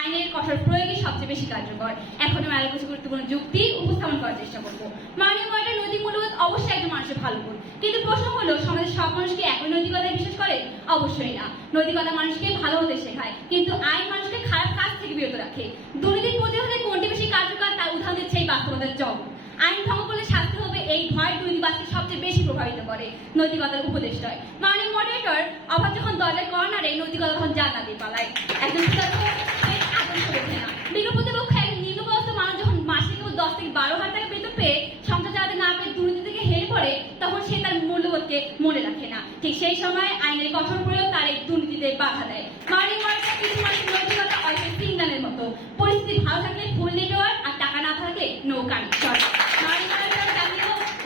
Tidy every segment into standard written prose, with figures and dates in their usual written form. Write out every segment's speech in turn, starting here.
আইনের কঠোর প্রয়োগই সবচেয়ে বেশি কার্যকর। এখন আমি আরো কিছু গুরুত্বপূর্ণ যুক্তি উপস্থাপন করার চেষ্টা করবো। মাননীয় মডেল নৈতিক মূল্যবোধ অবশ্যই একজন মানুষের ভালো গুণ, কিন্তু প্রশ্ন হলো সমাজের সব মানুষকে একই নৈতিকতায় বিশ্বাস করে? অবশ্যই না। নৈতিকতা মানুষকে ভালো হতে শেখায়, কিন্তু আইন মানুষকে খারাপ কাজ থেকে বিরত রাখে। দুর্নীতির প্রতিরোধে কোনটি বেশি কার্যকর তার উদাহরণ দিচ্ছে এই বাস্তবতার জব। আইন ভঙ্গ করলে শাস্তি হবে, এই ভয় দুর্নীতিবাদকে সবচেয়ে বেশি প্রভাবিত করে। নৈতিকতার উপদেশ নয়। মাননীয় মডারেটর, অভাব যখন দরজায় কর্নারে, নৈতিকতা তখন জান্নাতে পালায়। একজন আদর্শ বোঝে না। বিজ্ঞপ্রতিপক্ষ একজন নিম্নপদস্থ মানুষ যখন মাসে কেবল 10 থেকে 12,000 টাকা বেতন পেয়ে সংসার চালাতে না পেরে দুর্নীতি থেকে হেরে পড়ে, তখন সে তার মূল্যবোধকে মনে রাখে না। ঠিক সেই সময় আইনের কঠোর প্রয়োগ তার এই দুর্নীতিতে বাধা দেয়। মাননীয় মডারেটর, কিছু মানুষের নৈতিকতা অনেক সিগন্যালের মতো। পরিস্থিতি ভালো থাকলে ফুল নেটওয়ার্ক, আর টাকা না থাকলে নো কানেকশন।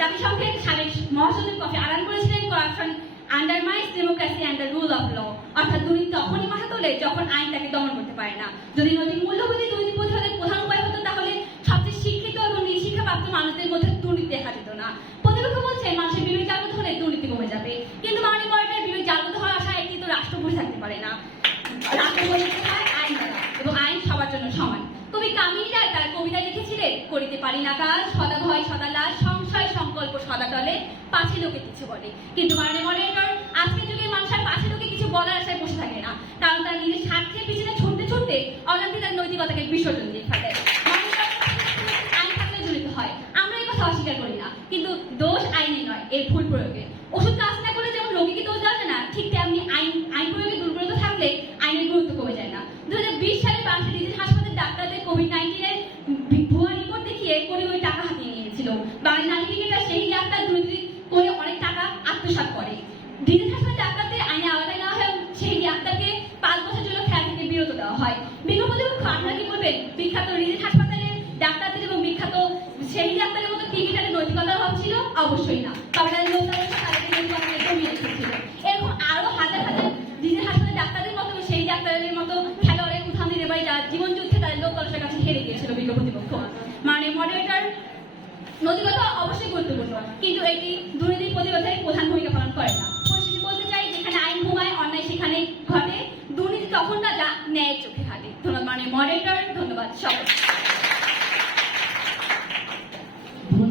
জাতিসংঘের সাবেক মহাসচিব কফি আনান বলেছিলেন, corruption undermines democracy and the rule of law. অর্থাৎ দুর্নীতি তখনই মাথা তোলে যখন আইন তাকে দমন করতে পারে না। যদি নৈতিক মূল্যবোধী দুর্নীতি প্রতিরোধের প্রধান উপায় হতো, তাহলে সবচেয়ে শিক্ষিত এবং নিঃশিক্ষাপ্রাপ্ত মানুষদের মধ্যে দুর্নীতি দেখা যেত না। প্রতিপক্ষ বলছে মানুষের বিবেক জাগ্রত হলে দুর্নীতি কমে যাবে, কিন্তু মাননীয় মডারেটর, বিবেক জাগ্রত হওয়ার আশায় একটি তো রাষ্ট্র বসে থাকতে পারে না। রাষ্ট্র বলতে হয় আইন দ্বারা, এবং আইন সবার জন্য সমান। কবি কামিনী রায় তার কবিতা লিখেছিলেন, করিতে পারি না কাজ, সদা ভয় সদা লাজ, সংশয় সংকল্প সদা টলে, পাছে লোকে কিছু বলে। কিন্তু মাননীয় মডারেটর, আজকের যুগে মানুষ আর পাছে লোকে কিছু বলার আশায় বসে থাকে না, কারণ তার নিজের স্বার্থের পিছনে ছুটতে ছুটতে অজান্তে তার নৈতিকতাকে বিসর্জন দিয়ে ফেলে। আইন থাকলে জড়িত হয়, আমরা এই কথা অস্বীকার করি না, কিন্তু দোষ আইনে নয়, এর ভুল প্রয়োগে। ওষুধ কাজ না করলে যেমন রোগীকে দোষ দেওয়া যায় না, ঠিক তেমনি আইন প্রয়োগে দুর্বলতা থাকলে আইনের গুরুত্ব কমে যায় না। 2020 সালে বাংলাদেশের নিজের হাসপাতালের ডাক্তারদের কোভিড-19 ভুয়া রিপোর্ট দেখিয়ে কোটি কোটি টাকা হাতিয়ে নিয়েছিল। বাংলাদেশ নারী ক্রিকেটার সেই ডাক্তার দুর্নীতি করে অনেক টাকা আত্মসাৎ করে। নিজের হাসপাতালের ডাক্তারদের আইনে আওতায় নেওয়া হয়, সেই ডাক্তারকে 5 বছরের জন্য খেলা থেকে বিরত দেওয়া হয়। বিজ্ঞপ্রতিপক্ষ, আপনারা কি বলবেন, বিখ্যাত নিজের হাসপাতালের ডাক্তারদের এবং বিখ্যাত সেই ডাক্তারের মতো ক্রিকেটারের নৈতিকতার অভাব ছিল? অবশ্যই না। তবে তাদের কমিয়ে রেখেছিল। এরকম আরো হাজার হাজার নিজের হাসপাতালের ডাক্তারদের মতো সেই ডাক্তারের মতো খেলোয়াড়ের উদাহরণ দিতে পারি, যারা জীবন যুদ্ধে তাদের লোক দর্শকের কাছে হেরে গিয়েছিল বিজ্ঞপ্রতিপক্ষ। মানে মডারেটর, নৈতিকতা অবশ্যই গুরুত্বপূর্ণ, কিন্তু এটি দুর্নীতির প্রতিরোধে প্রধান ভূমিকা পালন করে না। পরিশেষে বলতে চাই, যেখানে আইন ঘুমায়, অন্যায় সেখানে ঘটে। দুর্নীতি তখন না যা ন্যায়ের চোখে হাঁটে। ধন্যবাদ মাননীয় মডারেটর, ধন্যবাদ সকলকে।